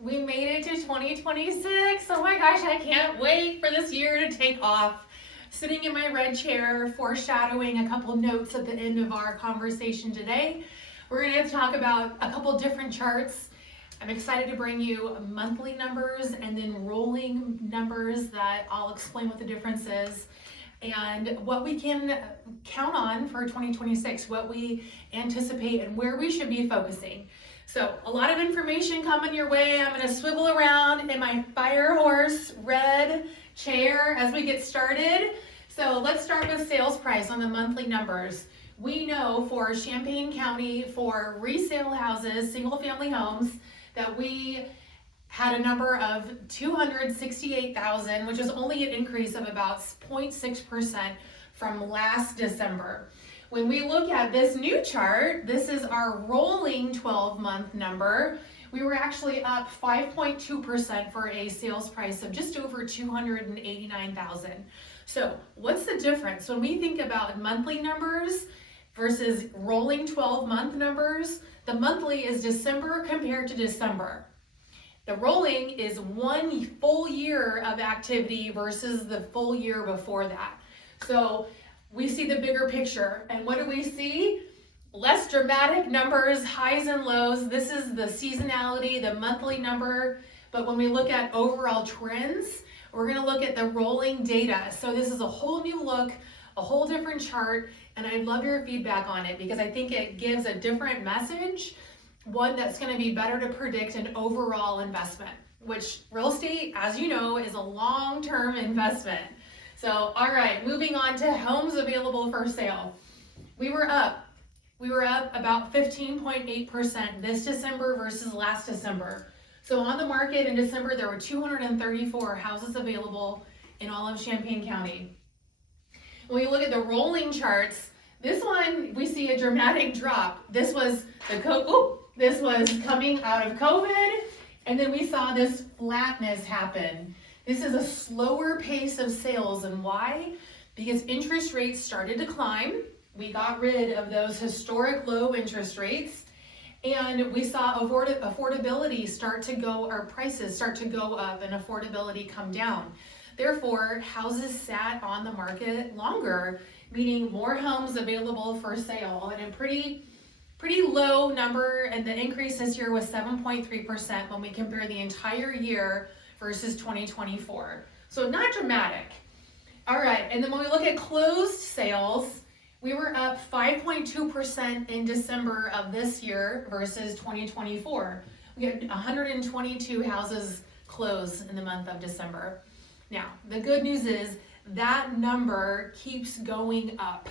We made it to 2026. Oh my gosh, I can't wait for this year to take off. Sitting in my red chair, foreshadowing a couple notes at the end of our conversation today. We're going to talk about a couple different charts. I'm excited to bring you monthly numbers and then rolling numbers that I'll explain what the difference is and what we can count on for 2026, what we anticipate and where we should be focusing. So a lot of information coming your way. I'm going to swivel around in my fire horse red chair as we get started. So let's start with sales price on the monthly numbers. We know for Champaign County for resale houses, single family homes, that we had a number of 268,000, which is only an increase of about 0.6% from last December. When we look at this new chart, this is our rolling 12-month number. We were actually up 5.2% for a sales price of just over 289,000. So what's the difference? When we think about monthly numbers versus rolling 12-month numbers, the monthly is December compared to December. The rolling is one full year of activity versus the full year before that. So we see the bigger picture. And what do we see? Less dramatic numbers, highs and lows. This is the seasonality, the monthly number. But when we look at overall trends, we're going to look at the rolling data. So this is a whole new look, a whole different chart. And I love your feedback on it because I think it gives a different message, one that's going to be better to predict an overall investment, which real estate, as you know, is a long-term investment. So, all right, moving on to homes available for sale. We were up about 15.8% this December versus last December. So on the market in December, there were 234 houses available in all of Champaign County. When we look at the rolling charts, this one, we see a dramatic drop. This was coming out of COVID, and then we saw this flatness happen. This is a slower pace of sales, and why? Because interest rates started to climb. We got rid of those historic low interest rates, and we saw affordability start to go, or prices start to go up and affordability come down. Therefore, houses sat on the market longer, meaning more homes available for sale, and a pretty low number, and the increase this year was 7.3% when we compare the entire year versus 2024. So not dramatic. All right, and then when we look at closed sales, we were up 5.2% in December of this year versus 2024. We had 122 houses closed in the month of December. Now, the good news is that number keeps going up.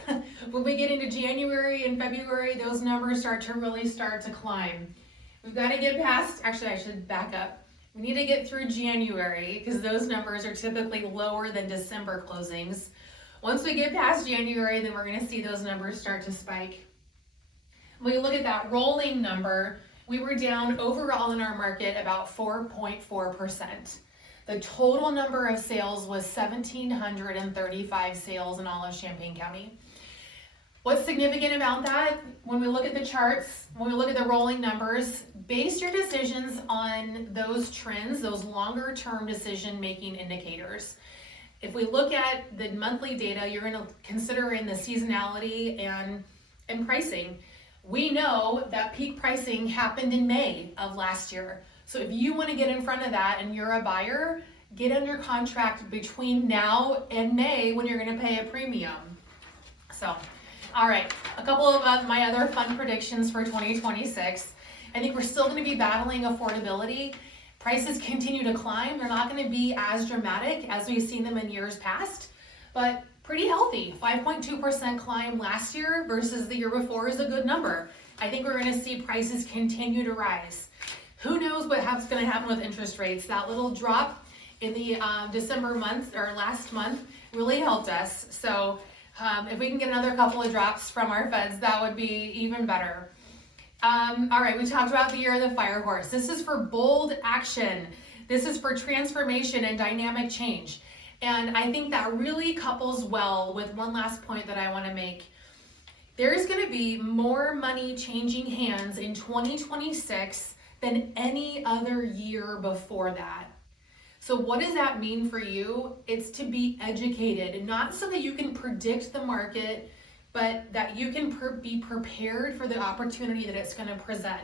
When we get into January and February, those numbers start to climb. We've got to get past, actually I should back up. We need to get through January because those numbers are typically lower than December closings. Once we get past January, then we're going to see those numbers start to spike. When you look at that rolling number, we were down overall in our market about 4.4%. The total number of sales was 1,735 sales in all of Champaign County. What's significant about that? When we look at the charts, when we look at the rolling numbers, base your decisions on those trends, those longer term decision making indicators. If we look at the monthly data, you're going to consider in the seasonality and pricing. We know that peak pricing happened in May of last year. So if you want to get in front of that and you're a buyer, get under contract between now and May when you're going to pay a premium. So, all right, a couple of my other fun predictions for 2026. I think we're still going to be battling affordability. Prices continue to climb. They're not going to be as dramatic as we've seen them in years past, but pretty healthy. 5.2% climb last year versus the year before is a good number. I think we're going to see prices continue to rise. Who knows what's going to happen with interest rates? That little drop in the December month or last month really helped us. So if we can get another couple of drops from our feds, that would be even better. All right, we talked about the year of the fire horse. This is for bold action. This is for transformation and dynamic change. And I think that really couples well with one last point that I want to make. There's going to be more money changing hands in 2026 than any other year before that. So what does that mean for you? It's to be educated, not so that you can predict the market, but that you can be prepared for the opportunity that it's going to present.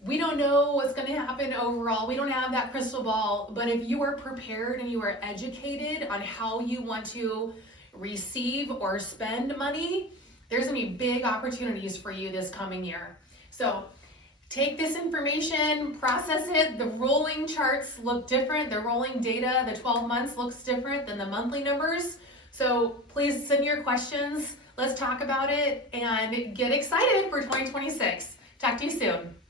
We don't know what's going to happen overall. We don't have that crystal ball, but if you are prepared and you are educated on how you want to receive or spend money, there's going to be big opportunities for you this coming year. So take this information, process it. The rolling charts look different. The rolling data, the 12 months looks different than the monthly numbers. So please send your questions. Let's talk about it and get excited for 2026. Talk to you soon.